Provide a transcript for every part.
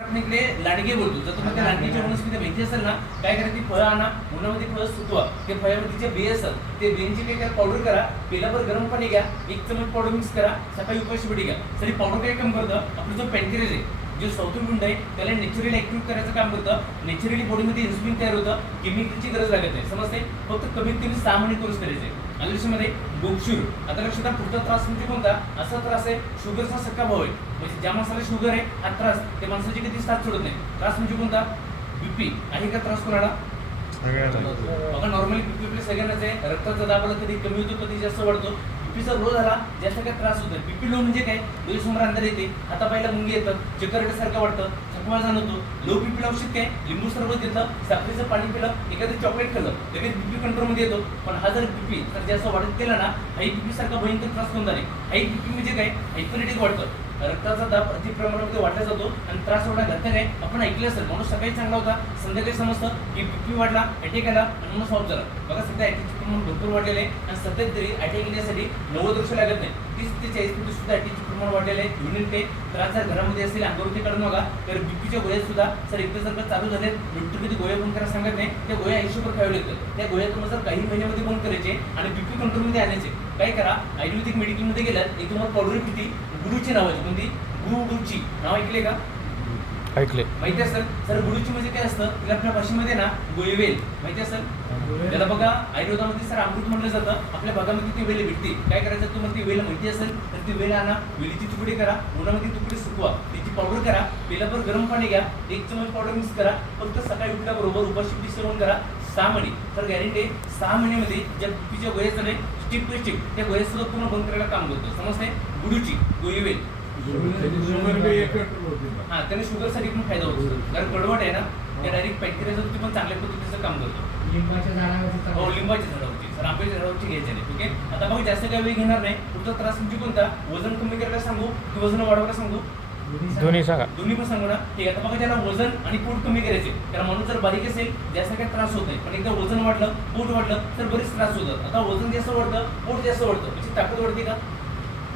इकडे लाडगे बोलतो. जर तुम्हाला त्या वनस्पती माहिती असेल ना काय करा ती फळं आणा उन्हामध्ये फळं सुकवा. ते फळामध्ये जे बे असतात. ते बियांची काय करा पावडर करा पेलाभर गरम पाणी घ्या एक चमच पावडर मिक्स करा सकाळी उपाशी पिढी घ्या तरी पावडर काय काम करतं? आपलं जो पॅन्क्रियाज आहे जो सौतुर्गुंड आहे त्याला नॅचरली ऍक्टिव्ह करायचं काम करतं. नॅचरली बॉडीमध्ये इन्सुलिन तयार होतं केमिकलची गरज लागत नाही. समजते फक्त कमीत कमी सहा महिने कोर्स करायचे आणि लक्षामध्ये गोक्षूर आता लक्षात पुढचा त्रास म्हणजे कोणता? असा त्रास आहे शुगरचा सक्का भाव आहे. म्हणजे ज्या माणसाला शुगर आहे हा त्रास त्या माणसाची कधी साथ सोडत नाही. त्रास म्हणजे कोणता? बीपी आहे का त्रास कोणाला? बघा नॉर्मली बीपी आपल्या सगळ्यांनाच आहे. रक्ताचा दाबाला कधी कमी होतो कधी जास्त वाढतो. बीपीचा लो झाला जास्त काय त्रास होतो बीपी लो म्हणजे काय? डोळ्यासमोर अंधार येते आता पहिला मुंगी येतं चक्कर सारखं वाटतं थकवा जाणवतो. लो बीपी औषध काय? लिंबू सरबत घेतलं साखरेचं पाणी पिलं एखादं चॉकलेट खाल्लं लगेच बीपी कंट्रोलमध्ये येतो. पण हा जर बीपी जर जास्त वाढत गेला ना हाई बीपी सारखा भयंकर त्रास होऊन आहे. हाई बीपी म्हणजे काय? हायपरेटिक वाढतं. रक्ताचा दाब अति प्रमाणामध्ये वाढला जातो आणि त्रास एवढा घातक आहे आपण ऐकलं असेल. माणूस सकाळी चांगला होता संध्याकाळी समजतं की बीपी वाढला अटॅक आला आणि म्हणून ऑफ झाला. बघा सध्या अटॅकचे प्रमाण भरपूर वाढलेले आहे आणि सतत तरी अटॅक येण्यासाठी नव्वद वर्ष लागत नाही. तीस ते चाळीस मिनिट सुद्धा अटॅकचे प्रमाण वाढलेले आहे. युनिट ते त्रास जर घरामध्ये असेल अंगावरती काढून बघा तर बीपीच्या गोळ्या सुद्धा सर एकदा जर चालू झाले डॉक्टर कधी गोळ्या बंद करायला सांगत नाही त्या गोळ्या आयुष्यभर खावे लागतात त्या गोळ्या तुम्हाला जर काही महिन्यामध्ये बंद करायचे आणि बीपी कंट्रोलमध्ये आणायचे काय करा आयुर्वेदिक मेडिकलमध्ये गेलात एक तुम्हाला पावडर किती गुरुची नावाची कोणती? गुरुची. नाव ऐकले का? ऐकले माहिती असेल? सर गुरुची म्हणजे काय असतं? तिला आपल्या भाषेमध्ये ना गोयवेल. माहिती असेल? त्याला बघा आयुर्वेदामध्ये सर अमृत म्हटलं जातं. आपल्या भागामध्ये ती वेल भेटते. काय करायचं? तुम्हाला ती वेल माहिती असेल तर ती वेल आणा. वेलीची तुकडे करा. उन्हामध्ये तुकडे सुकवा. त्याची पावडर करा. पेलाभर गरम पाणी घ्या. एक चमच पावडर मिक्स करा. फक्त सकाळी उठल्याबरोबर उपाशी सेवन करा. सहा महिने. तर गॅरंटी सहा महिन्यामध्ये ज्या बीपीच्या गोळ्या झाले स्टिप टू स्टिप त्या गोळ्या सुद्धा पूर्ण बंद करायला काम करतो. समजते गुरुची गोयवेल हा त्याने शुगरसाठी पण फायदा होतो कारण कडवट आहे ना ते डायरेक्ट पॅक्टेरियावरती पण चांगल्या पद्धतीचं काम करतो. लिंबाच्या झाडावरती हो लिंबाच्या झाडावरची सर आंब्याच्या झाडावरची घ्यायची नाही ओके? आता बघा जास्त काही वेळ घेणार नाही. पुढचा त्रास म्हणजे कोणता? वजन कमी करायला सांगू की वजन वाढवायला सांगू? दोन्ही सांगा दोन्ही पण सांगू ना? ठीक आहे आता बघा त्याला वजन आणि पोट कमी करायचे कारण माणूस जर बारीक असेल जास्त काही त्रास होत नाही पण एकदा वजन वाढलं पोट वाढलं तर बरेच त्रास होतात. आता वजन जास्त वाढतं पोट जास्त वाढतं. म्हणजे ताकद वाढते का?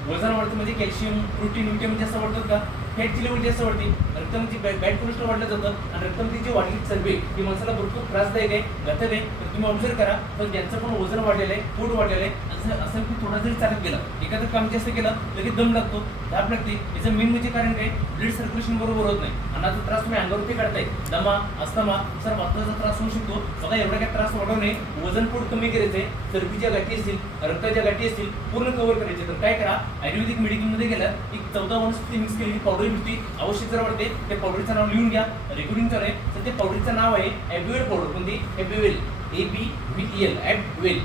वजन वाढतं म्हणजे कॅल्शियम प्रोटीन विटॅमिन जास्त वाढतात का? फॅटची लेवल जास्त वाढते. रक्तामध्ये बॅ बॅड कोलेस्ट्रॉल वाढलं जातं आणि रक्तामध्ये जी वाढली चरबी ही माणसाला भरपूर त्रासदायक आहे घातक आहे तर तुम्ही ऑब्झर्व करा तर ज्यांचं पण वजन वाढलेलं आहे पोट वाढलेलं आहे असं असं की थोडा जरी चालत गेलं एखादं काम जास्त केलं लगेच दम लागतो धाप लागते. याचं मेन म्हणजे कारण काय? ब्लड सर्क्युलेशन बरोबर होत नाही. आणि आता त्रास तुम्ही अंगावरती काढताय. दमा अस्थमा सर वातावरणाचा त्रास होऊ शकतो. स्वतः एवढा काय त्रास वाढवू नये. वजन पोट कमी करायचंय चरबीच्या गाठी असतील रक्ताच्या गाठी असतील पूर्ण कव्हर करायचे. तर काय करा? आयुर्वेदिक मेडिकलमध्ये गेलं एक चौदा वनस्पती मिक्स केलेली पावडर मिळते. आवश्यक जर वाटते त्या पावडरीचं नाव लिहून घ्या. रेकॉर्डिंग नाही आहे तर ते पावडरीचं नाव आहे ॲब्युएल पावडर कोणती? ॲब्युएल ए बी बी एल ॲब्युएल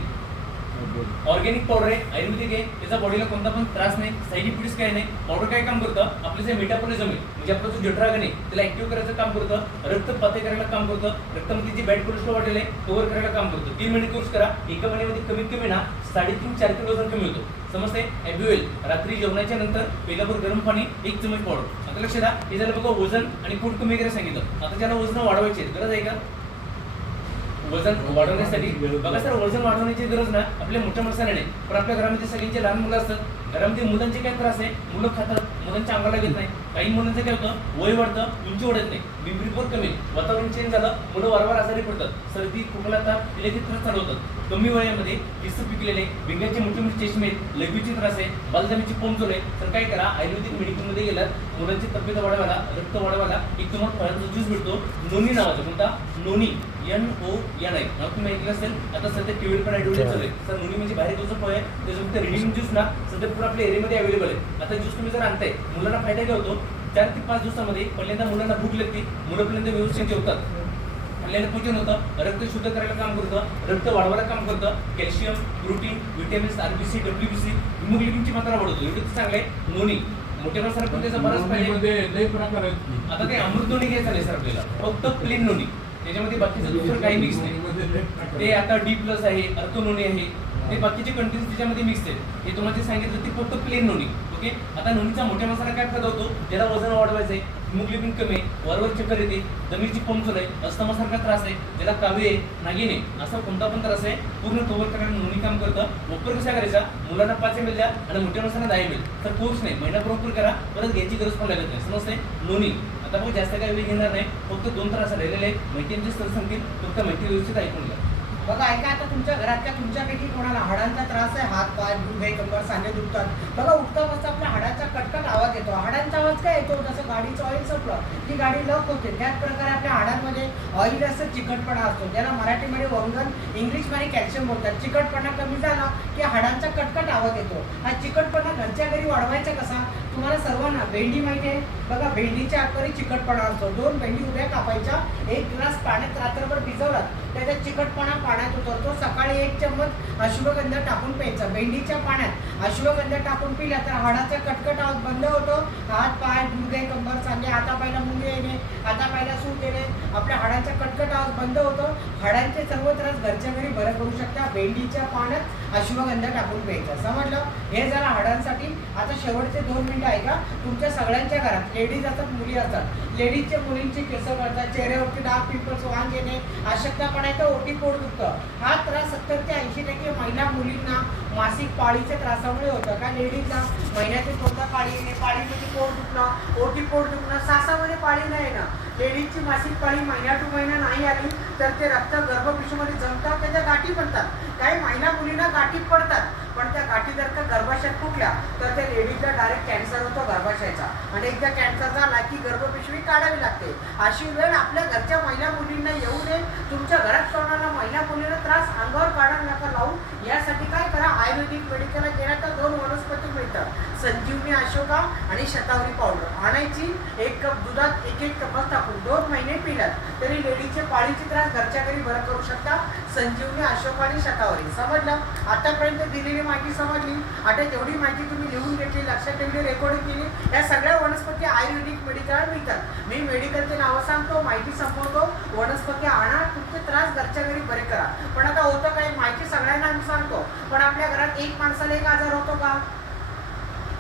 ऑर्गॅनिक पावडर आहे आयुर्वेदिक आहे त्याचा बॉडीला कोणता पण त्रास नाही साईड इफेक्ट्स काय नाही. पावडर काय काम करतं? आपलं जे मेटाबॉलिझम आहे म्हणजे आपलं जो जठरागण आहे त्याला ऍक्टिव्ह करायचं काम करतं रक्त पातळ करायला काम करतं रक्तामध्ये जे बॅड कोलेस्ट्रॉल वाढलेलं आहे कव्हर करायला काम करतं. तीन महिने कोर्स करा एका महिन्यामध्ये कमीत कमी ना साडेतीन चार किलो वजन कमी होतो. समजते ॲब्युएल रात्री जेवणाच्या नंतर पेलाभर गरम पाणी एक चमच पावडर आता लक्ष द्या हे झालं बघा वजन आणि फूड कमी करायला सांगितलं. आता ज्याला वजन वाढवायचे आहेत, गरज आहे का? वजन वाढवण्यासाठी. बघा सर वजन वाढवण्याची गरज ना आपल्या मोठ्या माणसाने नाही. पण आपल्या घरामध्ये सगळ्यांचे लहान मुलं असतात. घरामध्ये मुलांचे काय त्रास आहे? मुलं खातात मुलांच्या अंगाला घेत नाही. काही मुलांचं काय होतं? वय वाढतं उंची वाढत नाही. बिंबरी पण कमी वातावरण चेंज झालं मुलं वारंवार आजारी पडतात. सर्दी खोकला ताप इलेक्ट्रिक त्रास चालू होतात. कमी वयामध्ये किस्त पिकलेले भिंगाचे मोठे मोठे चष्मे आहेत लघवीचे त्रास आहे बालदामीची पोंचोल आहे तर काय करा आयुर्वेदिक मेडिकलमध्ये गेलात मुलांची तब्येत वाढवायला रक्त वाढवायला एक तुम्हाला फळांचा ज्यूस भेटतो. नोनी नावाचा कोणता? Noni. N O N I नाव तुम्ही ऐकलं असेल आता सध्या टीव्ही पण ऍडव्हर्टाईज चालू आहे. सर नोनी म्हणजे बाहेर गावचं फळ आहे त्याच्यामध्ये रिडीम ज्यूस ना सध्या पूर्ण आपल्या एरियामध्ये अवेलेबल आहे. आता ज्यूस तुम्ही जर आणताय मुलांना फायदा काय होतो? चार ते पाच दिवसामध्ये पहिल्यांदा मुलांना भूक लागते मुलं पहिल्यांदा व्यवस्थित जेवतात. खाल्ल्याने पोषण होतं रक्त शुद्ध करायला काम करतं रक्त वाढवायला काम करतं. Calcium protein vitamins RBC WBC हिमोग्लोबिनची मात्रा वाढवतो. एवढं चांगलं आहे. नोनी मोठ्या माणसाला पण त्याचा बराच फायदा. आता ते अमृत नोनी घ्यायचं नाही सर आपल्याला. फक्त प्लेन नोनी. त्याच्यामध्ये बाकीचं दुसरं काही मिक्स नाही. ते आता डी प्लस आहे अर्थो नोनी आहे ते बाकीचे कंटेंट्स त्याच्यामध्ये मिक्स आहेत. हे तुम्हाला सांगितलं ते फक्त प्लेन नोनी. ओके आता नोंदीचा मोठ्या माणसाला काय फायदा होतो? ज्याला वजन वाढवायचं आहे हिमोग्लोबिन कमी आहे वरवर चक्कर येते दमीची पंप चालू आहे अस्तमासारखा त्रास आहे ज्याला कावी आहे नागिन आहे असा कोणता पण त्रास आहे पूर्ण कव्हर करायला नोंदी काम करतं. वापर कसा करायचा? मुलांना पाच एम द्या आणि मोठ्या माणसांना दहा एम तर कोर्स नाही महिना बरोबर करा परत घ्यायची गरज पण लागत नाही. समजते नोंदी आता बघ जास्त काही वेळ घेणार नाही फक्त दोन त्रास राहिलेले आहेत. माहितीचे स्तर सांगतील फक्त माहिती व्यवस्थित ऐकून घ्या. बघा ऐका आता तुमच्या घरातल्या तुमच्यापैकी कोणाला हाडांचा त्रास आहे? हात पाय दुधे कंबर सांधे दुखतात. बघा उठता बसता आपल्या हाडाचा कटकट आवाज येतो. हाडांचा आवाज काय येतो? जसं गाडीचं ऑइल संपलं की गाडी लक होते. त्याच प्रकारे आपल्या हाडांमध्ये ऑइल असं चिकटपणा असतो. ज्याला मराठीमध्ये वंगन इंग्लिशमध्ये कॅल्शियम बोलतात. चिकटपणा कमी झाला की हाडांचा कटकट आवाज येतो. हा चिकटपणा घरच्या घरी वाढवायचा कसा? तुम्हाला सर्वांना भेंडी माहिती आहे? बघा भेंडीच्या आतमध्ये चिकटपणा असतो. दोन भेंडी उभ्या कापायच्या एक ग्लास पाण्यात रात्रभर भिजवलात त्याच्यात चिकटपणा पाण्यात उतरतो. सकाळी एक चम्मच अश्वगंधा टाकून प्यायचा. भेंडीच्या पाण्यात अश्वगंधा टाकून पिला तर हाडाचा कटकट आवाज बंद होतो. हात पाय गुडघे कंबर सांगे आता पहिला मुंगे येणे आता पायला सूट येणे. आपल्या हाडांचा कटकट आवाज बंद होतो. हाडांचे सर्व त्रास घरच्या घरी बरं करू शकता. भेंडीच्या पाण्यात अश्वगंधा टाकून प्यायचा. समजलं? हे झालं हाडांसाठी. आता शेवटचे दोन मिनिटं ऐका. तुमच्या सगळ्यांच्या घरात लेडीज असतात मुली असतात. लेडीजच्या मुलींचे केस करतात चेहऱ्यावरती डाग पिंपल्स वांग येणे अशक्तपणा येतं ओटी पोट दुखतं हा त्रास सत्तर ते ऐंशी टक्के महिला मुलींना मासिक पाळीच्या त्रासामुळे होतं. का लेडीजला महिन्यातील कोणता पाळी येणे पाळीमध्ये पोट दुखणं ओटी पोट दुखणं सासामध्ये पाळी नाही ना. लेडीजची मासिक पाळी महिना टू महिना नाही आली तर ते रक्त गर्भपिशूमध्ये जमतात त्याच्या गाठी पडतात. काही महिला मुलींना गाठी पडतात पण त्या गाठी जर का गर्भाशयात फुटल्या तर त्या लेडीजला डायरेक्ट कॅन्सर होतो गर्भाशयाचा. आणि एकदा कॅन्सर झाला की गर्भपिशवी काढावी लागते. अशी वेळ आपल्या घरच्या महिला मुलींना येऊ नये. तुमच्या घरात कोणाला महिला मुलींना त्रास अंगावर काढा नका लावू. यासाठी काय करा आयुर्वेदिक मेडिकलला गेल्यानंतर दोन वनस्पती संजीवनी अशोका आणि शतावरी पावडर. आणायची एक कप दुधात एक एक कपच टाकून दोन महिने पिलात तरी लेडीजचे पाळीचे त्रास घरच्या घरी बरं करू शकता संजीवनी अशोका आणि शतावरी. समजलं? आतापर्यंत दिलेली माहिती समजली? आता जेवढी माहिती तुम्ही लिहून घेतली लक्षात ठेवली रेकॉर्डिंग केली या सगळ्या वनस्पती आयुर्वेदिक मेडिकल मिळतात मी मेडिकलचे नावं सांगतो माहिती संपवतो वनस्पती आणा तुमचे त्रास घरच्या घरी बरे करा. पण आता होतं काय? माहिती सगळ्यांना आम्ही सांगतो. पण आपल्या घरात एक माणसाला एक आजार होतो का?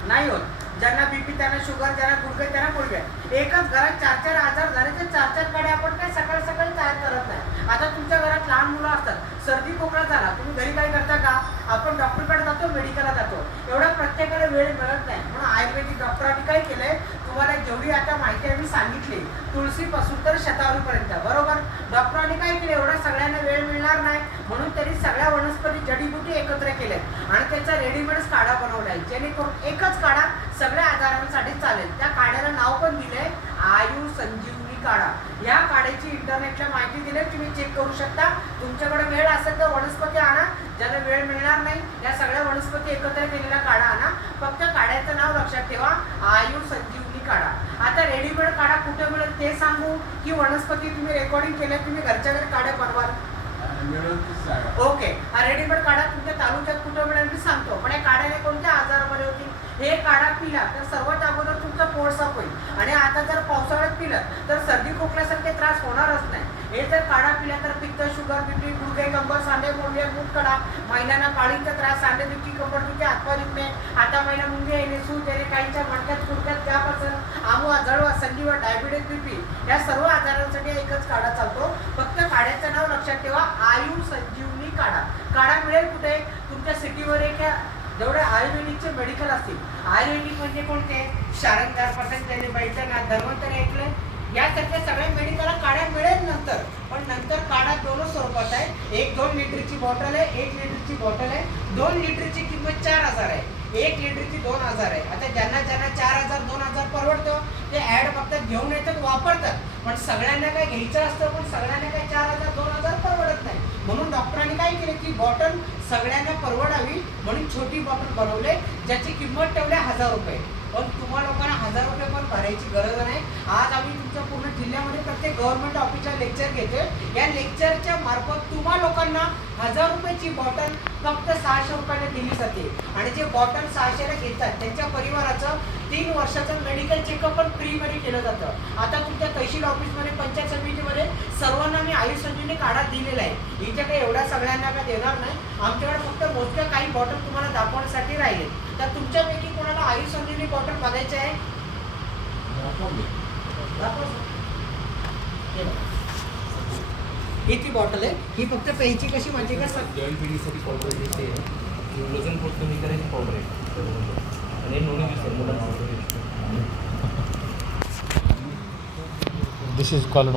नाही होत. ज्यांना बीपी त्यांना शुगर ज्यांना गुडघे त्यांना गुडघे. एकच घरात चार चार आजार झाले तर चार चारकडे आपण काय सकाळ सकाळी तयार करत नाही. आता तुमच्या घरात लहान मुलं असतात. सर्दी खोकला झाला. तुम्ही घरी काय करता का? आपण डॉक्टरकडे जातो मेडिकलला जातो. एवढा प्रत्येकाला वेळ मिळत नाही. म्हणून आयुर्वेदिक डॉक्टरांनी काय केलंय? तुम्हाला जेवढी आता माहिती आम्ही सांगितली. तुळशीपासून तर शतावरीपर्यंत. बरोबर? डॉक्टरांनी काय केलं? एवढा सगळ्यांना वेळ मिळणार नाही म्हणून त्यांनी सगळ्या वनस्पती जडीबुटी एकत्र केल्या आणि त्याचा रेडीमेडच काढा बनवलाय. जेणेकरून एकच काढा सगळ्या आजारांसाठी चालेल. त्या काढ्याला नाव पण दिलंय आयु संजीवनी काढा. या काढ्याची इंटरनेटला माहिती दिली तुम्ही चेक करू शकता. तुमच्याकडे वेळ असेल तर वनस्पती आणा. ज्याला वेळ मिळणार नाही या सगळ्या वनस्पती एकत्र केलेला काढा आणा. फक्त काढ्याचं नाव लक्षात ठेवा आयु संजीवनी काढा. आता रेडीमेड काढा कुठे मिळेल ते सांगू? की वनस्पती तुम्ही रेकॉर्डिंग केल्या तुम्ही घरच्या घरी काढ्या बनवाल. ओके. हा रेडीमेड काढा. तुमच्या तालुक्यात कुठं मिळेल मी सांगतो. पण या काढ्याने कोणत्या आजारामध्ये होतील? हे काढा पिला तर सर्वात अगोदर तुमचं पोट साफ होईल. आणि आता जर पावसाळ्यात पिलं तर सर्दी खोकल्यासारखे त्रास होणारच नाही. हे जर काढा पिला तर पित्त शुगर बीपी गुडघे कंबर सांधे मोंडे मूठ कडा. महिलांना काळींचा त्रास सांधे दुखी कंबर दुखी हातपाय दुखणे. आता महिला मुंगे येणे सूज येणे काहींच्या मणक्यात फुडक्यात गॅप असेल आमवा जळवा संधीवर डायबिटीज बीपी या सर्व आजारांसाठी एकच काढा चालतो. फक्त काढ्याचं नाव लक्षात ठेवा. आयु संजीवनी काढा. काढा मिळेल कुठे? तुमच्या सिटीवर एक जेवढे आयुर्वेदिकचे मेडिकल असतील आयुर्वेदिक म्हणजे कोणते? शारंगार पतंजली बैठनाथ धन्वंतर ऐकलं. यासारख्या सगळ्या मेडिकलला काढ्या मिळेल नंतर. पण नंतर काढा दोनच स्वरूपात आहे एक दोन लिटरची बॉटल आहे एक लिटरची बॉटल आहे. दोन लिटरची किंमत चार हजार आहे. एक लिटरची दोन हजार आहे. आता ज्यांना ज्यांना चार हजार दोन हजार परवडतं ते ऍड फक्त घेऊन येतात वापरतात. पण सगळ्यांना काय घ्यायचं असतं? पण सगळ्यांना काय चार हजार दोन हजार परवडत नाही. म्हणून डॉक्टरांनी काय केले की बॉटल सगळ्यांना परवडावी म्हणून छोटी बॉटल बनवले ज्याची किंमत ठेवली हजार रुपये. पण तुम्हा लोकांना हजार रुपये पण भरायची गरज नाही. आज आम्ही तुमच्या पूर्ण जिल्ह्यामध्ये प्रत्येक गव्हर्नमेंट ऑफिसला लेक्चर घेतोय. या लेक्चरच्या मार्फत तुम्हा लोकांना हजार रुपयाची बॉटल फक्त सहाशे रुपयाला दिली जाते. आणि जे बॉटल सहाशेला घेतात त्यांच्या परिवाराचं तीन वर्षाचं मेडिकल चेकअप पण फ्रीमध्ये केलं जातं. आता तुमच्या तहसील ऑफिसमध्ये पंचायत समितीमध्ये सर्वांना मी आयुष संजीवनी काढा दिलेला आहे. इथे काही एवढ्या सगळ्यांना काय देणार नाही. आमच्याकडे फक्त मोजक्या काही बॉटल तुम्हाला दाखवण्यासाठी राहिले तर तुमच्यापैकी कोणाला आयुष संजीवनी बॉटल बघायचे आहे. हे ती बॉटल आहे ही फक्त प्यायची कशी म्हणजे का? सर जॉईंट पिढीसाठी पावडर देते वजन पोट कमी करायची पावडर आहे. आणि नोंदी दिसेल मुलांना दिस इज कॉल्ड